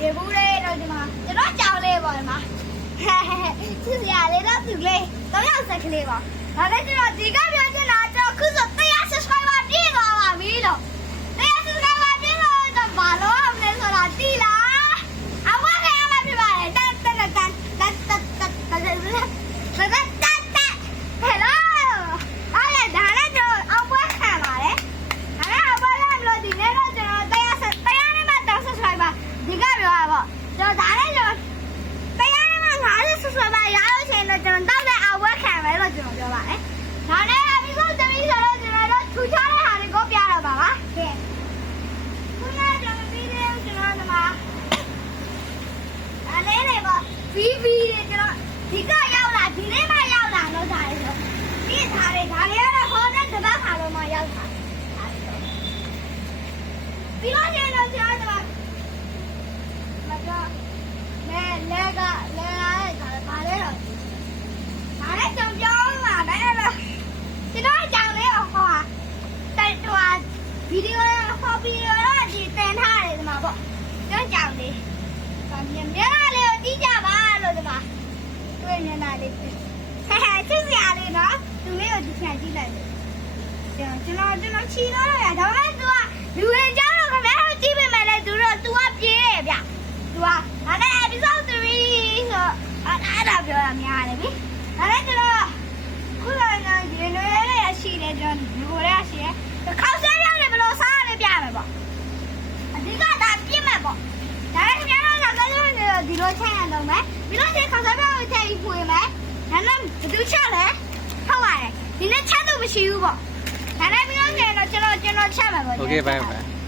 ရေဘူးလေးတော့ဒီမှာကျွန်တော်ကြောင်လေးပေါ့ဒီမှာသူစရာလေးတော့သူလေးတော့ရောက်စက်ကလေးပါဒါလည်းကျွန်တော်ဒီကပြောချင်တာကျွန်တော်ခုဆို100 subscriber ပြည့်သွားပါပြီလို့100 subscriber ပြည့်တော့ဘာလို့အောင်လဲဆိုတာသိလားအဝါကရမှာပြပါလေတက်ဟယ်လိုအားရဒါလည်းကျွန်တော်အောင်ပွဲခံပါတယ်ဒါလည်းအောင်ပွဲခံလို့ဒီနေ့တော့ကျွန်တော်100နဲ့မှ10 subscriber ဒီကပြောတာပေါ့ကျွန်တော်ဒါလည်းကျွန်တော်100နဲ့မှ50 subscriber ရလို့ရှိရင်တော့ကျွန်တော်တော့လည်းအောင်ပွဲခံမယ်လို့ကျွန်တော်ပြောပါတယ်ဒါနဲ့ပြီးတော့တမီးဆိုတော့ကျွန်တော်တို့ထူခြားတဲ့ဟာတွေကိုပြတော့ပါပါကဲခုနကကျွန်တော်ပြီးတယ်ကျွန်တော်ဒီမှာဒါလေးတွေပေါ့ဗီဗီတွေကျွန်တော်ဒီကရောက်လာဒီနေ့မှရောက်လာလို့ဒါလေးဆိုဒီထားတယ်ဒါလေးကတော့ဟောတဲ့တပတ်ခါလုံးမှရောက်တာပြီးတော့ကျွန်တော်ကျွန်တော်ဒီမှာမတော့လဲကလဲလာတဲ့ခါဘာလဲတော့ဒါလည်းကြောင်ပြောလာတယ်လို့ကျွန်တော်ကြောင်လေးဟောတိုက်တော့ဗီဒီယိုဟောပြီးတော့ဒီတင်ထားတယ်ဒီမှာပေါ့ကျွန်တော်ကြောင်လေးမြင်မြလေးကိုတီးကြပါလို့ဒီမှာတွေ့နေတာလေးချစ်စရာလေးနော်သူလေးကိုဒီချန်ကြည့်လိုက်တယ်ကျွန်တော်ချီတော့ရဒါပေမဲ့သူကလူတွေကြောက်တော့ခင်ဗျားတို့ကြည့်ပေမဲ့လည်းသူကပြေးတယ်ဗျသူကဒါနဲ့ episode 3ဆိုအဲ့ဒါပြောတာများတယ်ဗျဒါနဲ့ကျွန်တော်ခုနကရေနွေးလေးရရှိတယ်ကျွန်တော်လူတွေရရှိတယ်ခေါက်ဆဲရတယ်ဘယ်လိုစားရလဲပြမယ်ပေါ့အဓိကဒါပြည့်မဲ့ပေါ့ဒါနဲ့ခင်ဗျားတို့ကဒီလိုချက်ရတော့မယ်ပြီးတော့ဒီခေါက်ဆဲပြောင်းချက်ပြီးဖွေမယ်ဒါနဲ့ဘယ်သူချက်လဲဟုတ်ပါတယ်ဒီနေ့ချက်တော့မရှိဘူးပေါ့ဒါနဲ့ပြီးတော့ကျွန်တော်ချက်မှာပေါ့ Okay bye bye